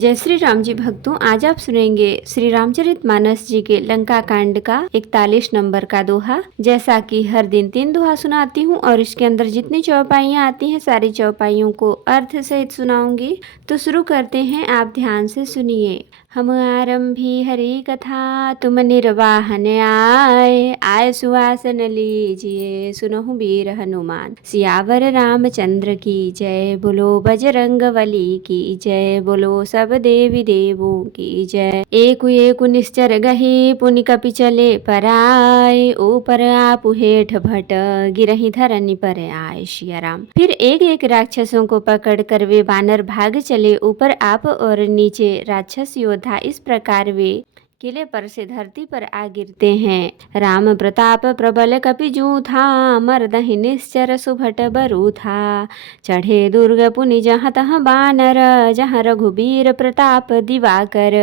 जय श्री राम जी भक्तों, आज आप सुनेंगे श्री रामचरितमानस जी के लंका कांड का 41 नंबर का दोहा। जैसा कि हर दिन 3 दोहा सुनाती हूँ और इसके अंदर जितनी चौपाइयाँ आती हैं सारी चौपाइयों को अर्थ सहित सुनाऊंगी। तो शुरू करते हैं, आप ध्यान से सुनिए। हम आरंभी हरि कथा, तुम निर्वाहन आए सुवासन लीजिए, सुनहु वीर हनुमान। सियावर रामचंद्र की जय, बोलो बजरंग बली की जय, बोलो सब देवी देवों की जय। एक निश्चर गही, पुनि कपि चले पराय, ऊपर आप हेठ भट, गिरहि धरनी पर आए। सिया राम। फिर एक राक्षसों को पकड़ कर वे बानर भाग चले। ऊपर आप और नीचे राक्षस योद्धा, इस प्रकार वे किले पर से धरती पर आ गिरते हैं। राम प्रताप प्रबल कपि जूथा, मर्दहि निश्चर सुभट बरू था। चढ़े दुर्ग पुनि जहाँ तहाँ बानर, जहाँ रघुबीर प्रताप दिवाकर।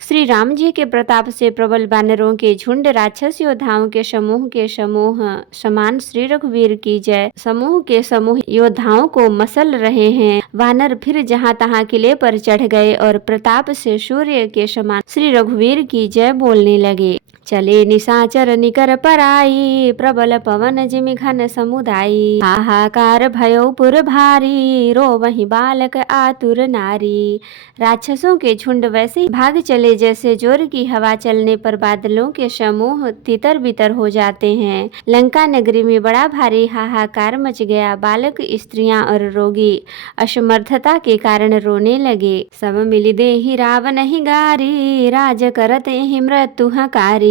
श्री राम जी के प्रताप से प्रबल बानरों के झुंड, राक्षस योद्धाओं के समूह समान श्री रघुवीर की जय, समूह के समूह योद्धाओं को मसल रहे हैं। वानर फिर जहाँ तहाँ किले पर चढ़ गए और प्रताप से सूर्य के समान श्री रघुवीर की जय बोलने लगे। चले निशाचर निकर पराई, प्रबल पवन जिमि घन समुदायी। हाहाकार भयो पुर भारी, रोवहि बालक आतुर नारी। राक्षसों के झुंड वैसे ही भाग चले जैसे जोर की हवा चलने पर बादलों के समूह तितर बितर हो जाते हैं। लंका नगरी में बड़ा भारी हाहाकार मच गया। बालक, स्त्रियां और रोगी असमर्थता के कारण रोने लगे। सब मिलि देहि रावण ही गारी, राज करत ही मृत्यु हकारी।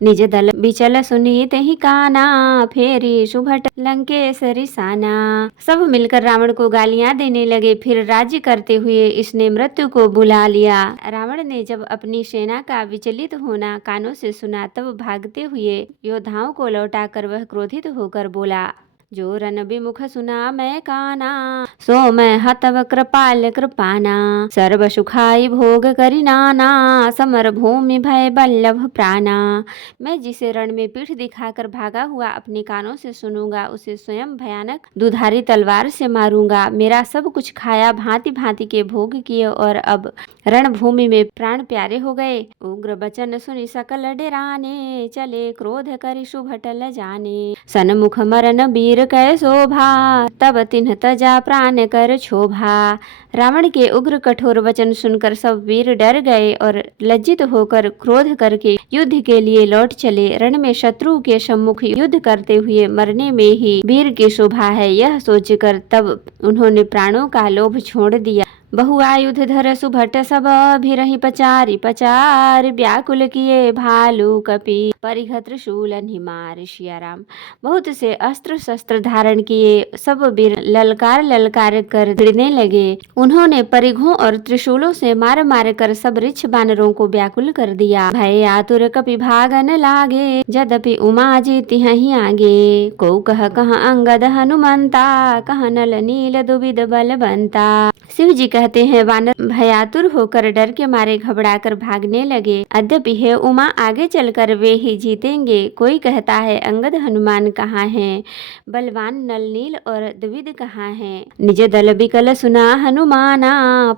निज दल बिचल सुनीत ही काना, फेरी सुभट लंकेसरी साना। सब मिलकर रावण को गालियां देने लगे। फिर राज्य करते हुए इसने मृत्यु को बुला लिया। रावण ने जब अपनी सेना का विचलित होना कानों से सुना, तब भागते हुए योद्धाओं को लौटाकर वह क्रोधित होकर बोला, जो रन विमुख सुना मैं काना, सो मैं हतव कृपाल कृपाना। सर्व सुखाई भोग करी नाना, समर भूमि भय बल्लभ प्राणा। मैं जिसे रण में पीठ दिखाकर भागा हुआ अपने कानों से सुनूंगा, उसे स्वयं भयानक दुधारी तलवार से मारूंगा। मेरा सब कुछ खाया, भांति भांति के भोग किए और अब रणभूमि में प्राण प्यारे हो गए। उग्र बचन सुनि सकल डेराने, चले क्रोध करि सुभटल जाने। सन्मुख मरन वीर कै शोभा, तब तिन्ह तजा प्राण कर क्षोभा। रावण के उग्र कठोर वचन सुनकर सब वीर डर गए और लज्जित होकर क्रोध करके युद्ध के लिए लौट चले। रण में शत्रु के सम्मुख युद्ध करते हुए मरने में ही वीर की शोभा है, यह सोचकर तब उन्होंने प्राणों का लोभ छोड़ दिया। बहुआयुध धर सुभट सब, भिरहि पचारि पचार। व्याकुल किए भालू कपि, परिघ त्रिशूल निमार। सिया राम। बहुत से अस्त्र शस्त्र धारण किए सब वीर ललकार कर भिड़ने लगे। उन्होंने परिघों और त्रिशूलों से मार मार कर सब रिछ बानरों को व्याकुल कर दिया। भय आतुर कपि भागन लागे, यद्यपि उमा जी तिहहि आगे। को कह अंगद हनुमंता, कह नल नील दुविध बलवंता। शिव जी कहते हैं, वानर भयातुर होकर डर के मारे घबराकर भागने लगे। अद्यपि हे उमा, आगे चलकर वे ही जीतेंगे। कोई कहता है अंगद हनुमान कहाँ हैं, बलवान नल नील और द्विविद कहाँ हैं। निज दल बिकल सुना हनुमाना,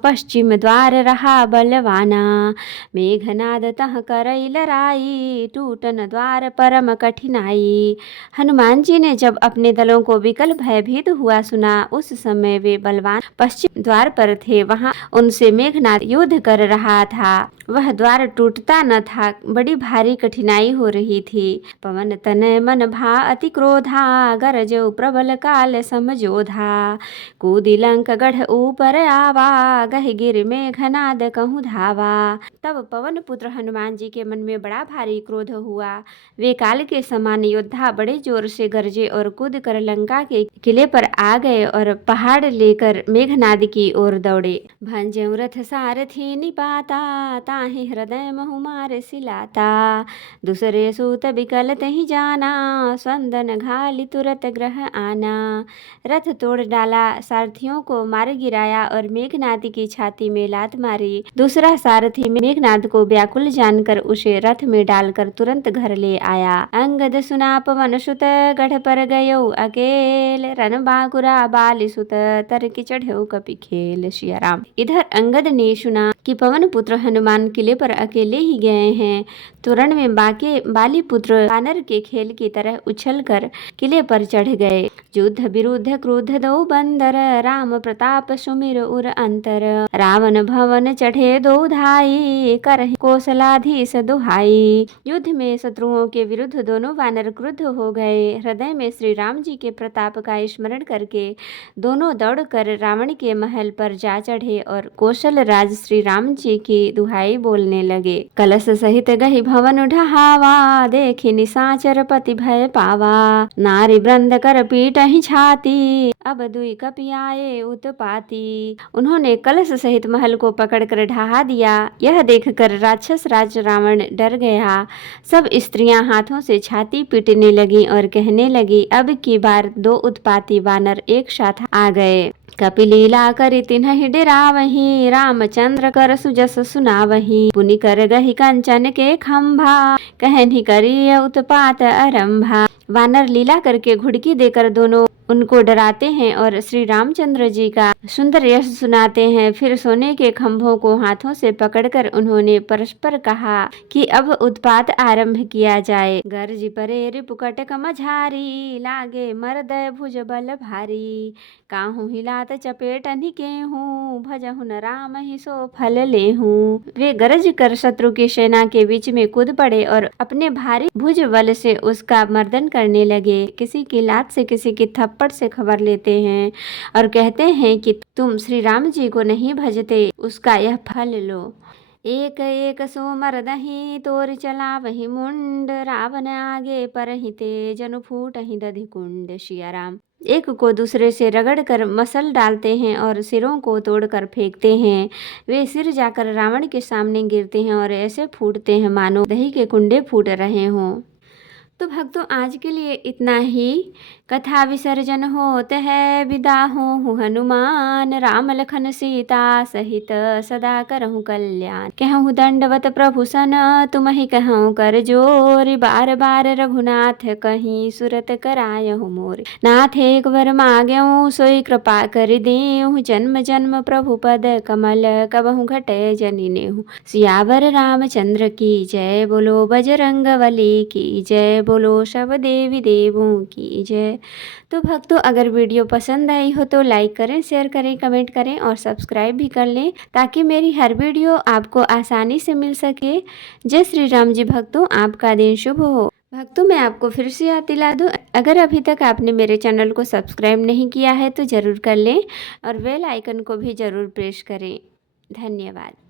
पश्चिम द्वार रहा बलवाना। मेघनाद तह करई लराई, टूटन द्वार परम कठिनाई। हनुमान जी ने जब अपने दलों को विकल भयभीत हुआ सुना, उस समय वे बलवान पश्चिम द्वार पर थे। वहां उनसे मेघनाद युद्ध कर रहा था। वह द्वार टूटता न था, बड़ी भारी कठिनाई हो रही थी। पवन तनय मन भा अति क्रोधा, गरजौ प्रबल काल समझोधा। कूदि लंक गढ़ ऊपर आवा, गहि गिर मेघनाद कहूँ धावा। तब पवन पुत्र हनुमान जी के मन में बड़ा भारी क्रोध हुआ। वे काल के समान योद्धा बड़े जोर से गरजे और कूद कर लंका के किले पर आ गए और पहाड़ लेकर मेघनाद की ओर दौड़े। भंजऊ रथ सारथी निपाता, ताहि हृदय महु मार सिलाता। दूसरे सूत बिकल तहि जाना, स्वंदन घाली तुरत ग्रह आना। रथ तोड़ डाला, सारथियों को मार गिराया और मेघनाद की छाती में लात मारी। दूसरा सारथी मेघनाद को व्याकुल जानकर उसे रथ में डालकर तुरंत घर ले आया। अंगद सुना पवन सुत, गढ़ पर गयो अकेल। रन बाकुरा बाली सुत, तरकि चढ़ो कपि खेल। सिया राम। इधर अंगद ने सुना कि पवन पुत्र हनुमान किले पर अकेले ही गए हैं। तुरंत में बाली पुत्र वानर के खेल की तरह उछलकर किले पर चढ़ गए। युद्ध विरुद्ध क्रुद्ध दो बंदर, राम प्रताप सुमिर उर अंतर। रावण भवन चढ़े दो धाई, करहि कौशलाधीश दुहाई। युद्ध में शत्रुओं के विरुद्ध दोनों वानर क्रुद्ध हो गए। हृदय में श्री राम जी के प्रताप का स्मरण करके दोनों दौड़कर रावण के महल पर जा चढ़े और कौशल राज श्री राम जी की दुहाई बोलने लगे। कलश सहित गही भवन ढहावा, देखि निशाचर पति भय पावा। नारी वृंद कर पीटहि छाती, अब दुई कपि आए उत्पाती। उन्होंने कलश सहित महल को पकड़कर ढहा दिया। यह देखकर राक्षस राज रावण डर गया। सब स्त्रियां हाथों से छाती पीटने लगी और कहने लगी, अब की बार दो उत्पाती वानर एक साथ आ गए। कपिलीला करि तिन्हि डेरावहीं, रामचंद्र कर सुजस सुनावहीं। पुनि कर गही कंचन के खंभा, कहनि करिय उत्पात आरंभा। वानर लीला करके घुड़की देकर दोनों उनको डराते हैं और श्री रामचंद्र जी का सुंदर यश सुनाते हैं। फिर सोने के खंभों को हाथों से पकड़कर उन्होंने परस्पर कहा कि अब उत्पात आरंभ किया जाए। गर्ज परे रिपुकटक मझारी, लागे मरदय भुज बल भारी। काहू हिलात चपेटनि केहूँ, भजहु न राम ही सो फल लेहूँ। वे गरज कर शत्रु की सेना के बीच में कूद पड़े और अपने भारी भुज बल से उसका मर्दन करने लगे। किसी की लात से, किसी की थप्पड़ से खबर लेते हैं और कहते हैं कि तुम श्री राम जी को नहीं भजते, उसका यह फल लो। एक एक सो मरदहि, तोर चला वही मुंड। रावण आगे परहि ते, जनु फूटहि दधि कुंड। सिया राम एक को दूसरे से रगड़कर मसल डालते हैं और सिरों को तोड़कर फेंकते हैं। वे सिर जाकर रावण के सामने गिरते हैं और ऐसे फूटते हैं मानो दही के कुंडे फूट रहे हों। तो भक्तों, आज के लिए इतना ही। कथा विसर्जन होत है, विदा हो हनुमान। राम लखन सीता सहित सदा करहु कल्याण। कहूँ दंडवत प्रभु सन, तुमहि कहूँ कर जोर। बार बार रघुनाथ कहीं, सुरत करायहु मोर। नाथ एक वर मांग्यऊ, सोई कृपा कर देहु। जन्म जन्म प्रभु पद कमल, कबहु घटय जनि नेहु। सियावर रामचंद्र की जय, बोलो बजरंगबली की जय, बोलो सब देवी देवों की जय। तो भक्तों, अगर वीडियो पसंद आई हो तो लाइक करें, शेयर करें, कमेंट करें और सब्सक्राइब भी कर लें, ताकि मेरी हर वीडियो आपको आसानी से मिल सके। जय श्री राम जी। भक्तों, आपका दिन शुभ हो। भक्तों, मैं आपको फिर से याद दिला दूं, अगर अभी तक आपने मेरे चैनल को सब्सक्राइब नहीं किया है तो ज़रूर कर लें और बेल आइकन को भी ज़रूर प्रेस करें। धन्यवाद।